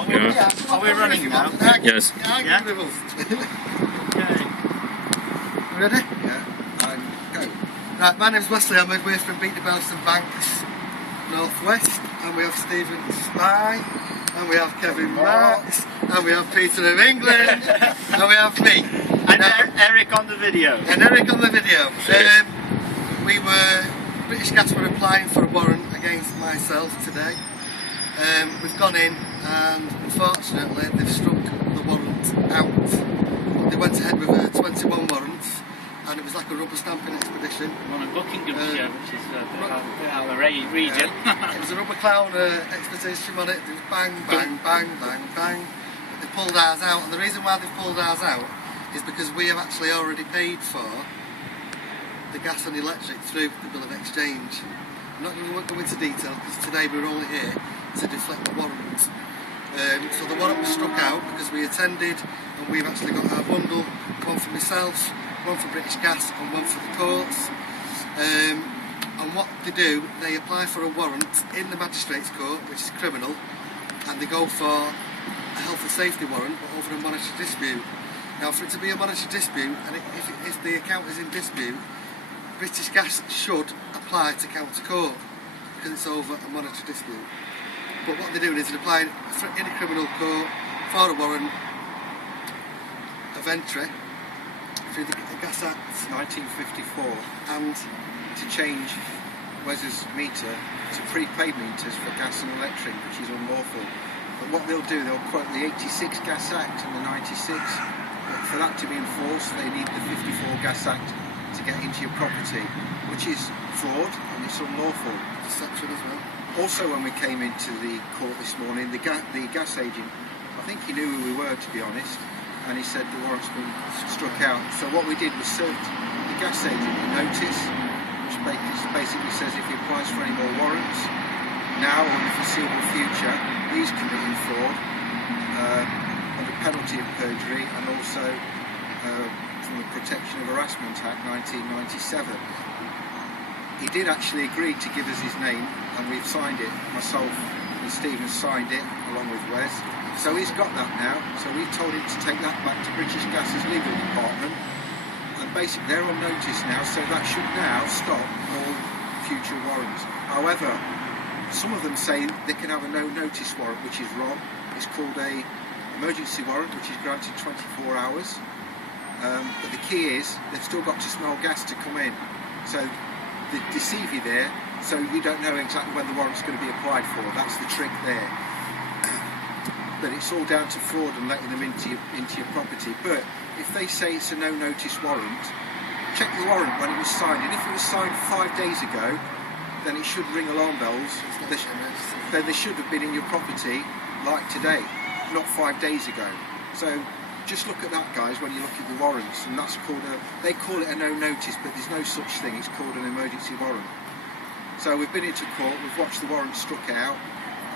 Are we running now? Yes. Yeah? Okay. Ready? Yeah. And go. Right, my name's Wesley Ahmed, we're from Beat the Barristers Banks, North West, and we have Stephen Spy, and we have Kevin Marks, and we have Peter of England, and we have me. And Eric on the video. And Eric on the video. British Gas were applying for a warrant against myself today. We've gone in and unfortunately they've struck the warrant out. They went ahead with 21 warrants and it was like a rubber stamping expedition. On a Buckinghamshire, which is a bit out of the region. It was a rubber clown expedition on it. It was bang, bang, bang, bang, bang. But they pulled ours out, and the reason why they've pulled ours out is because we have actually already paid for the gas and electric through the bill of exchange. I'm not going to go into detail because today we're only here to deflect the warrant. So the warrant was struck out because we attended and we've actually got our bundle, one for myself, one for British Gas and one for the courts. And what they do, they apply for a warrant in the Magistrates court, which is criminal, and they go for a health and safety warrant but over a monetary dispute. Now for it to be a monetary dispute, and if the account is in dispute, British Gas should apply to counter court because it's over a monetary dispute. But what they're doing is they're applying in a criminal court for a warrant of entry through the Gas Act 1954 and to change Wes's meter to prepaid meters for gas and electric, which is unlawful. But what they'll do, they'll quote the 86 Gas Act and the 96. But for that to be enforced, they need the 54 Gas Act to get into your property, which is fraud and it's unlawful. Deception as well. Also, when we came into the court this morning, the gas agent, I think he knew who we were, to be honest, and he said the warrant's been struck out. So what we did was served the gas agent a notice, which basically says if he applies for any more warrants, now or in the foreseeable future, he's committing fraud under penalty of perjury and also from the Protection of Harassment Act 1997. He did actually agree to give us his name and we've signed it. Myself and Stephen signed it along with Wes. So he's got that now. So we've told him to take that back to British Gas's legal department. And basically they're on notice now, so that should now stop all future warrants. However, some of them say they can have a no-notice warrant, which is wrong. It's called a emergency warrant, which is granted 24 hours. But the key is they've still got to smell gas to come in. So they deceive you there, so you don't know exactly when the warrant's going to be applied for. That's the trick there. But it's all down to fraud and letting them into your property. But if they say it's a no-notice warrant, check the warrant when it was signed. And if it was signed 5 days ago, then it should ring alarm bells. Then they should have been in your property like today, not 5 days ago. So just look at that, guys, when you look at the warrants, and that's called they call it a no-notice, but there's no such thing. It's called an emergency warrant. So we've been into court, we've watched the warrant struck out,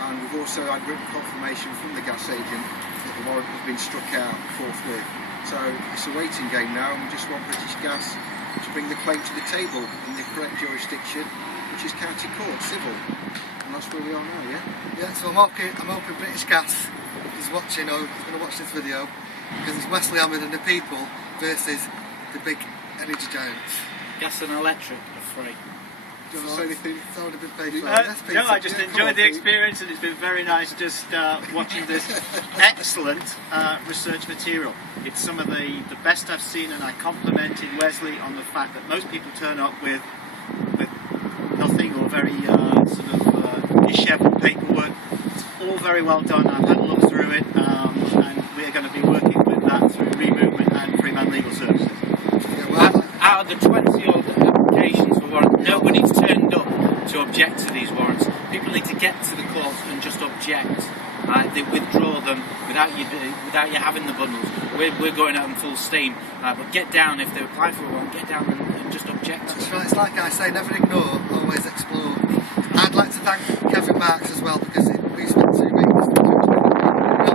and we've also had written confirmation from the gas agent that the warrant has been struck out forthwith. So it's a waiting game now, and we just want British Gas to bring the claim to the table in the correct jurisdiction, which is county court, civil. And that's where we are now, yeah? Yeah, so I'm hoping British Gas is watching, or is going to watch this video, because it's Wesley Ahmed and the people versus the big energy giants. Gas and electric are free. Do you want to say anything? Someone a bit paid for No, I just enjoyed the experience, and it's been very nice just watching this excellent research material. It's some of the best I've seen, and I complimented Wesley on the fact that most people turn up with nothing or very sort of dishevelled paperwork. It's all very well done. I've had a look through it, and we are going to be working with that through Removement and Freeman Legal Services. Yeah, well, out of the 20 odd applications for warrants, nobody's turned up to object to these warrants. People need to get to the court and just object. They withdraw them without you having the bundles. We're going at them full steam. But get down, if they apply for a warrant, get down and just object. That's right, it's like I say, never ignore, always explore. I'd like to thank Kevin Marks as well, because we spent 2 weeks. I'd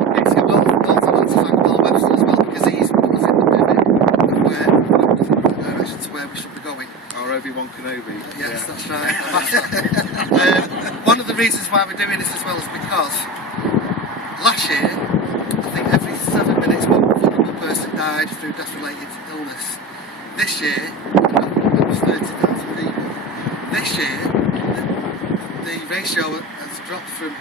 like to thank Paul Webster as well, because he's put us in the pivot of the direction to where we should be going. Our Obi-Wan Kenobi. Yes, that's right. One of the reasons why we're doing this as well is because last Last year, I think every 7 minutes one vulnerable person died through death-related illness. This year, that was 30,000 people. This year, the ratio has dropped from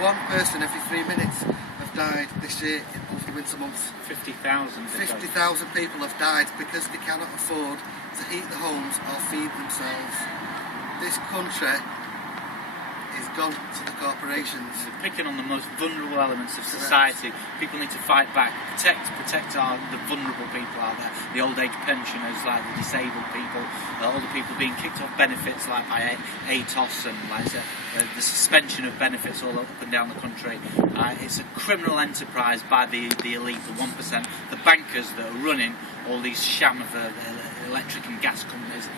one person every 3 minutes have died this year over the winter months. 50,000. 50,000 people have died because they cannot afford to heat the homes or feed themselves. This country is gone to the corporations. They're picking on the most vulnerable elements of society. People need to fight back, protect the vulnerable people out there, the old age pensioners, like the disabled people, all the people being kicked off benefits like by ATOS and like the suspension of benefits all up and down the country. It's a criminal enterprise by the elite, the 1%, the bankers that are running all these sham of electric and gas companies.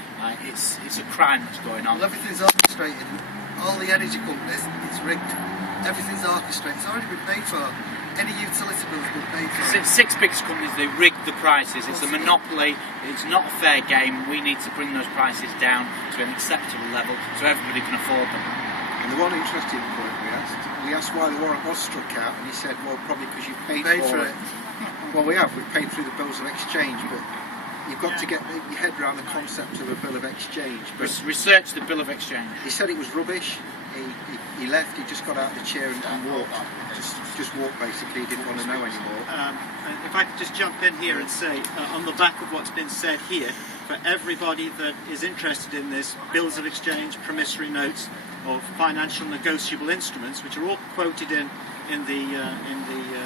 It's a crime that's going on. Well, everything's orchestrated. All the energy companies, it's rigged. Everything's orchestrated. It's already been paid for. Any utility bill has been paid for. Six biggest companies, they rig the prices. It's a monopoly. It's not a fair game. We need to bring those prices down to an acceptable level so everybody can afford them. And the one interesting point we asked why the warrant was struck out, and he said, well, probably because you paid for it. Well, we've paid through the bills of exchange, but you've got to get your head around the concept of a bill of exchange. But research the bill of exchange. He said it was rubbish. He left. He just got out of the chair and walked. Just walked basically. He didn't want to know anymore. If I could just jump in here and say, on the back of what's been said here, for everybody that is interested in this, bills of exchange, promissory notes, of financial negotiable instruments, which are all quoted in the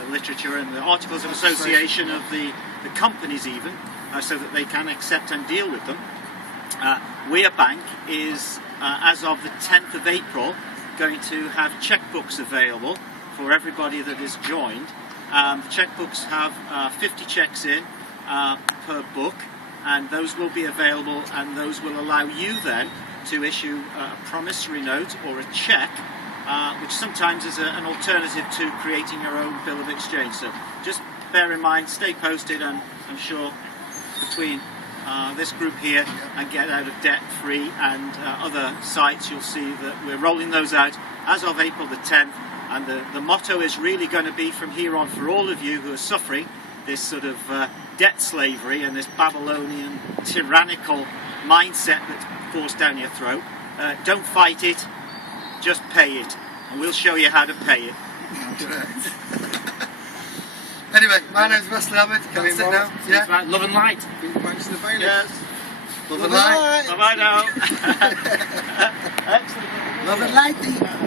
literature and the articles of association of the companies even. So that they can accept and deal with them. We a Bank is, as of the 10th of April, going to have checkbooks available for everybody that is joined. The checkbooks have 50 checks in per book, and those will be available, and those will allow you then to issue a promissory note or a cheque, which sometimes is an alternative to creating your own bill of exchange. So just bear in mind, stay posted, and I'm sure between this group here and Get Out of Debt Free and other sites, you'll see that we're rolling those out as of April the 10th, and the motto is really going to be from here on for all of you who are suffering this sort of debt slavery and this Babylonian tyrannical mindset that's forced down your throat. Don't fight it, just pay it, and we'll show you how to pay it. Anyway, my name's Wesley Ahmed. Can we sit now? Yeah. Right, love and light. Thanks to the bailiff. Yes. Love and light. Bye bye now. Excellent. Love and light.